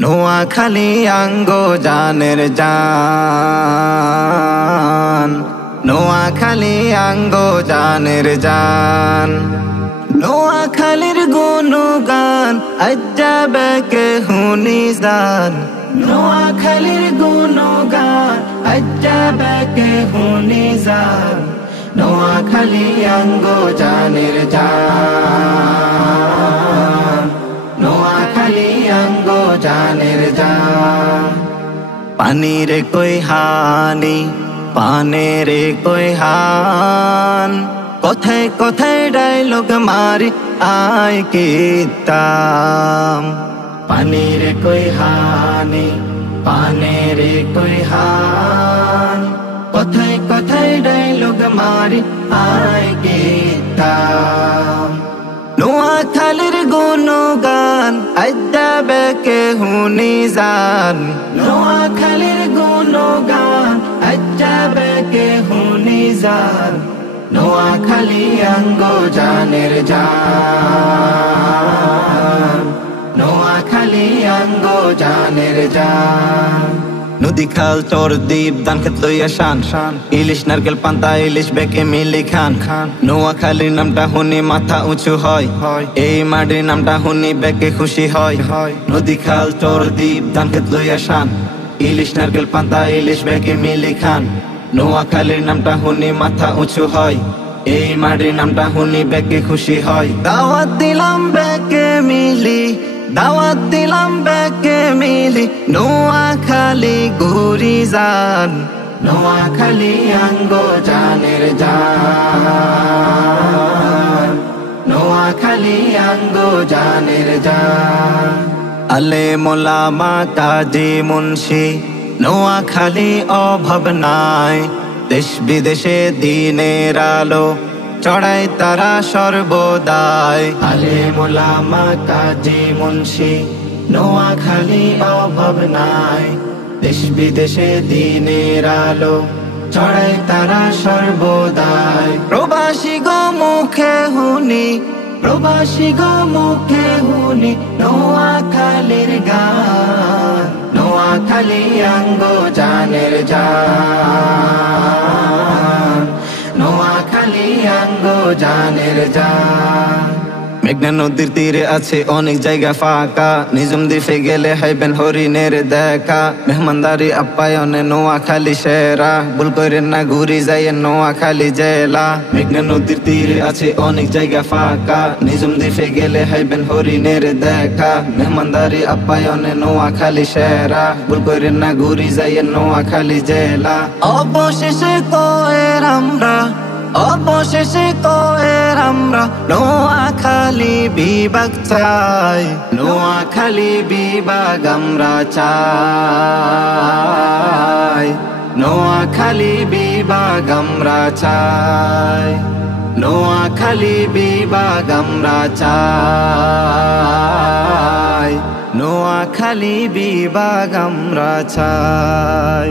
নোয়াখালী আঙ্গো জানের জান, নোয়াখালী আঙ্গো জানের জান। নোয়াখালীর গুণগান আজ্জাবে কে হুনি জান, নোয়াখালীর গুণগান আজ্জাবে কে হুনি জান। নোয়াখালী আঙ্গো জানের জান, নোয়াখালী আঙ্গো জানের জান। পানির কই হানি পানের কই হান, কথায় কথায় ডায়লগ মারি আয় কিতাম। পানির কই হানি পানের কই হান, কথায় কথায় ডায়লগ মারি আয় কিতাম। নোয়াখালীর গুণগান আজ্জাবে কে হুনি জান, নোয়াখালীর গুণগান আজ্জাবে কে হুনি জান। নোয়াখালী আঙ্গো জানের জান, নোয়াখালী আঙ্গো জানের জান। নদী খাল চর দ্বীপ ধান খেত লইয়া শান, ইলিশ নারকেল পান্তা ইলিশ বেকে মিলি খান। নোয়াখালীর নামটা শুনি মাথা উঁচু হয়, এই মাটির নামটা শুনি বেকে খুশি হয়। নদী খাল চর দ্বীপ ধান খেত লইয়া শান, ইলিশ নারকেল পান্তা ইলিশ বেকে মিলি খান। নোয়াখালীর নামটা শুনি মাথা উঁচু হয়, এই মাটির নামটা শুনি বেকে খুশি হয়। দাওয়াত দিলাম বেকে মিলি, দাওয়াত দিলাম বেকে মিলি, নোয়াখালী ঘুরি যান। নোয়াখালী আঙ্গো জানের জান, নোয়াখালী আঙ্গো জানের জান। আলে মোলামা কাজী মুন্সি নোয়াখালী অভাব নাই, দেশ বিদেশে দিনের আলো চড়াই তারা সর্বদাই। আলে মোলামা কাজী মুন্সি নোয়াখালী অভাব নাই, দেশ বিদেশে দিনের আলো চড়াই তারা সর্বদাই। প্রবাসী গো মুখে হুনি, প্রবাসী গো মুখে হুনি নোয়াখালীর গান। নোয়াখালী আঙ্গো জানের জান, নোয়াখালী আঙ্গো জানের জান। মেঘনা নদীর তীরে আছে অনেক জায়গা ফাঁকা, নিজম দ্বীপে গেলে হাইবেন হরিণের দেখা। মেহমানদারি আপ্যায়নে নোয়াখালী সেরা, ভুল করেন না ঘুরি যায় নোয়াখালী জেলা। মেঘনা নদীর তীরে আছে অনেক জায়গা ফাঁকা, নিজম দ্বীপে গেলে হাইবেন হরিণের দেখা। মেহমানদারি আপ্যায়নে নোয়াখালী সেরা, ভুল করেন না ঘুরি যায় নোয়াখালী জেলা। অবশেষে কয়ের আমরা, অবশেষে কয়ের আমরা নোয়াখালী বিভাগ চাই। নোয়াখালী বিভাগ আমরা চাই, নোয়াখালী বিভাগ আমরা চাই। নোয়াখালী বিভাগ আমরা চাই, নোয়াখালী বিভাগ আমরা চাই।